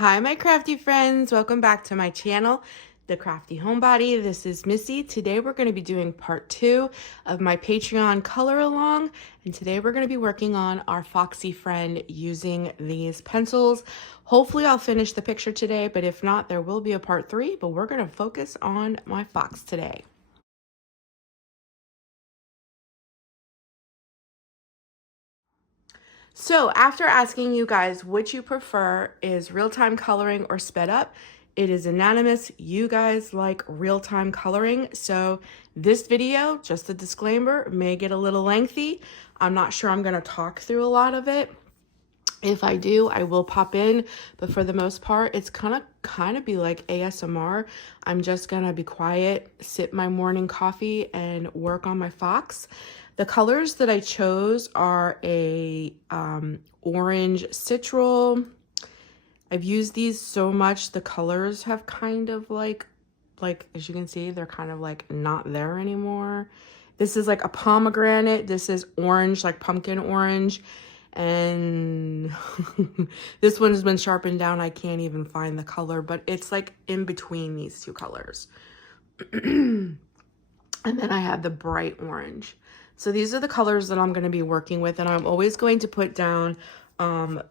Hi, my crafty friends. Welcome back to my channel, The Crafty Homebody. This is Missy. Today we're going to be doing part 2 of my Patreon color along. And today we're going to be working on our foxy friend using these pencils. Hopefully I'll finish the picture today, but if not, there will be a part 3. But we're going to focus on my fox today. So after asking you guys which you prefer is real-time coloring or sped up, it is unanimous. You guys like real-time coloring. So this video, just a disclaimer, may get a little lengthy. I'm not sure I'm going to talk through a lot of it. If I do, I will pop in, but for the most part, it's gonna kind of be like ASMR. I'm just gonna be quiet, sip my morning coffee, and work on my fox. The colors that I chose are a orange citral. I've used these so much, the colors have kind of like as you can see, they're kind of like not there anymore. This is like a pomegranate. This is orange, like pumpkin orange. And this one has been sharpened down. I can't even find the color, but it's like in between these two colors. And then I have the bright orange. So these are the colors that I'm going to be working with, and I'm always going to put down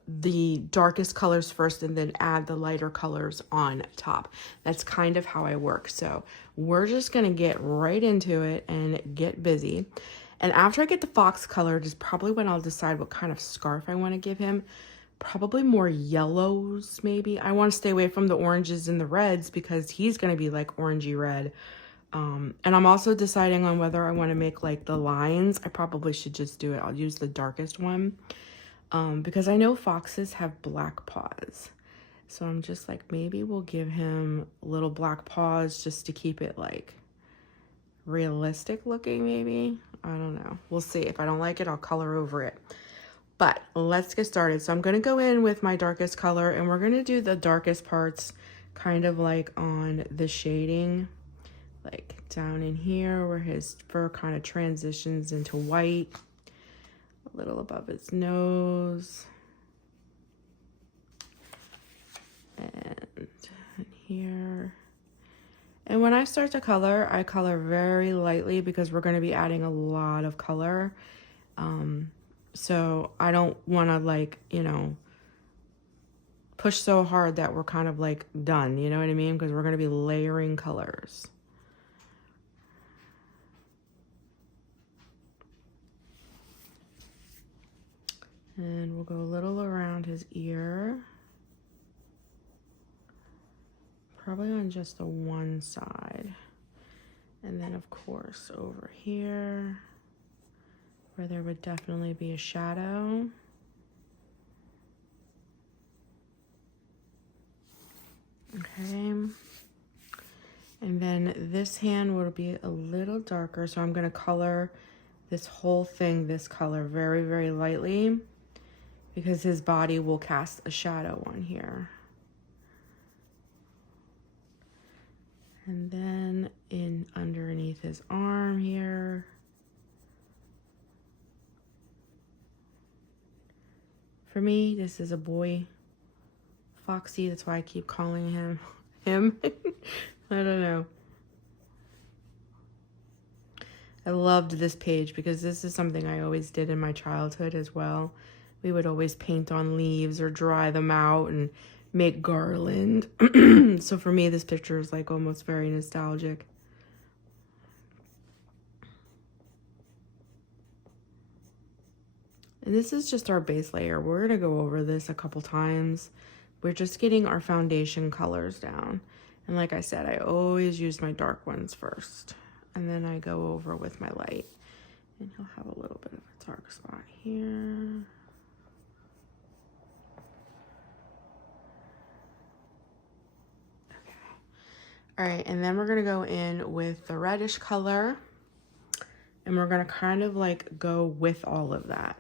the darkest colors first and then add the lighter colors on top. That's kind of how I work. So we're just going to get right into it and get busy. And after I get the fox colored is probably when I'll decide what kind of scarf I want to give him. Probably more yellows, maybe. I want to stay away from the oranges and the reds because he's going to be like orangey red. And I'm also deciding on whether I want to make like the lines. I probably should just do it. I'll use the darkest one because I know foxes have black paws. So I'm just like, maybe we'll give him little black paws just to keep it like realistic looking, maybe. I don't know. We'll see. If I don't like it, I'll color over it. But let's get started. So I'm going to go in with my darkest color, and we're going to do the darkest parts kind of like on the shading, like down in here where his fur kind of transitions into white, a little above his nose, and here. And when I start to color, I color very lightly because we're going to be adding a lot of color. So I don't want to like, push so hard that we're kind of like done, you know what I mean? Because we're going to be layering colors. And we'll go a little around his ear. Probably on just the one side. And then of course over here where there would definitely be a shadow. Okay. And then this hand will be a little darker. So I'm going to color this whole thing this color very, very lightly because his body will cast a shadow on here. And then in underneath his arm here. For me, this is a boy, Foxy. That's why I keep calling him him. I don't know. I loved this page because this is something I always did in my childhood as well. We would always paint on leaves or dry them out and make garland. So for me, this picture is like almost very nostalgic. And this is just our base layer. We're going to go over this a couple times. We're just getting our foundation colors down. And like I said, I always use my dark ones first. And then I go over with my light. And he'll have a little bit of a dark spot here. All right, and then we're gonna go in with the reddish color and we're gonna kind of like go with all of that.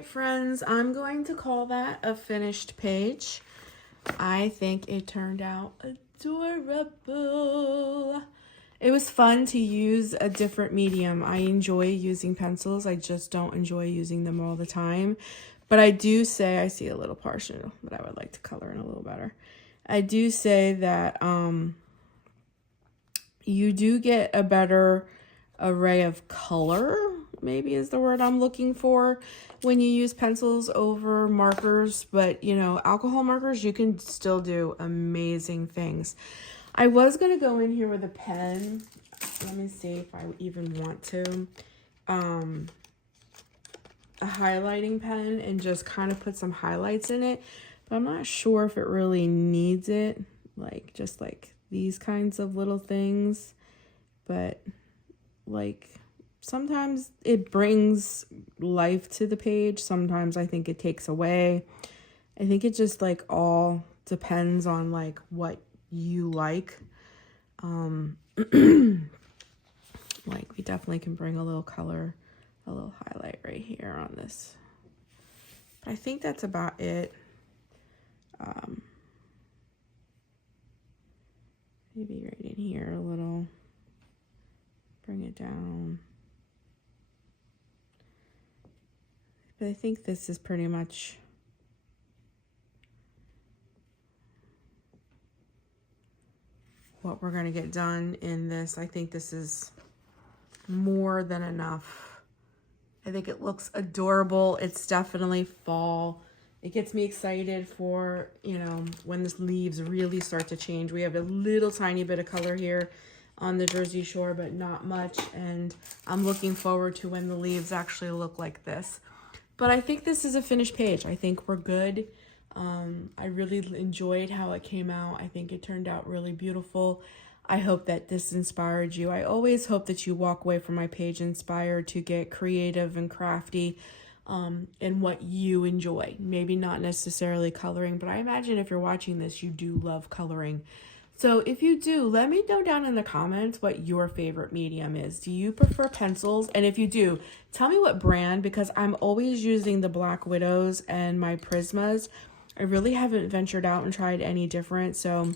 right, friends, I'm going to call that a finished page. I think it turned out adorable. It was fun to use a different medium. I enjoy using pencils. I just don't enjoy using them all the time. But I do say, I see a little partial, but I would like to color in a little better. I do say that you do get a better array of color, maybe is the word I'm looking for, when you use pencils over markers. But, you know, alcohol markers, you can still do amazing things. I was going to go in here with a pen. Let me see if I even want to. A highlighting pen and just kind of put some highlights in it. But I'm not sure if it really needs it. Like, just like these kinds of little things. But, like, sometimes it brings life to the page. Sometimes I think it takes away. I think it just, like, all depends on, like, what you like. Like, we definitely can bring a little color, a little highlight right here on this. But I think that's about it. Maybe right in here a little, bring it down. But I think this is pretty much what we're going to get done in this. I think this is more than enough. I think it looks adorable. It's definitely fall. It gets me excited for, you know, when the leaves really start to change. We have a little tiny bit of color here on the Jersey Shore, but not much. And I'm looking forward to when the leaves actually look like this. But I think this is a finished page. I think we're good. I really enjoyed how it came out. I think it turned out really beautiful. I hope that this inspired you. I always hope that you walk away from my page inspired to get creative and crafty in what you enjoy. Maybe not necessarily coloring, but I imagine if you're watching this, you do love coloring. So if you do, let me know down in the comments what your favorite medium is. Do you prefer pencils? And if you do, tell me what brand, because I'm always using the Black Widows and my Prismas. I really haven't ventured out and tried any different. So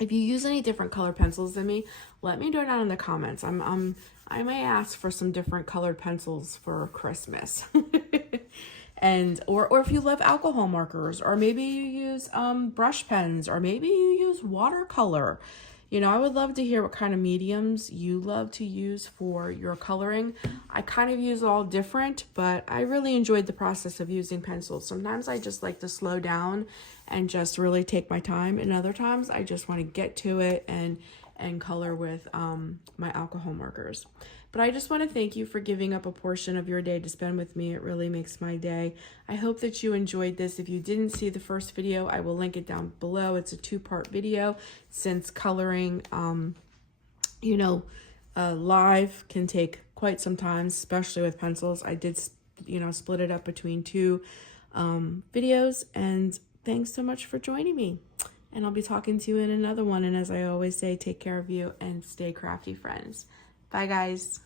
if you use any different color pencils than me, let me know down in the comments. I may ask for some different colored pencils for Christmas. And or if you love alcohol markers, or maybe you use brush pens, or maybe you use watercolor. You know, I would love to hear what kind of mediums you love to use for your coloring. I kind of use all different, but I really enjoyed the process of using pencils. Sometimes I just like to slow down and just really take my time, and other times I just want to get to it and color with my alcohol markers. But I just want to thank you for giving up a portion of your day to spend with me. It really makes my day. I hope that you enjoyed this. If you didn't see the first video, I will link it down below. It's a 2-part video, since coloring, you know, live can take quite some time, especially with pencils. I did, you know, split it up between 2 videos. And thanks so much for joining me. And I'll be talking to you in another one. And as I always say, take care of you and stay crafty, friends. Bye, guys.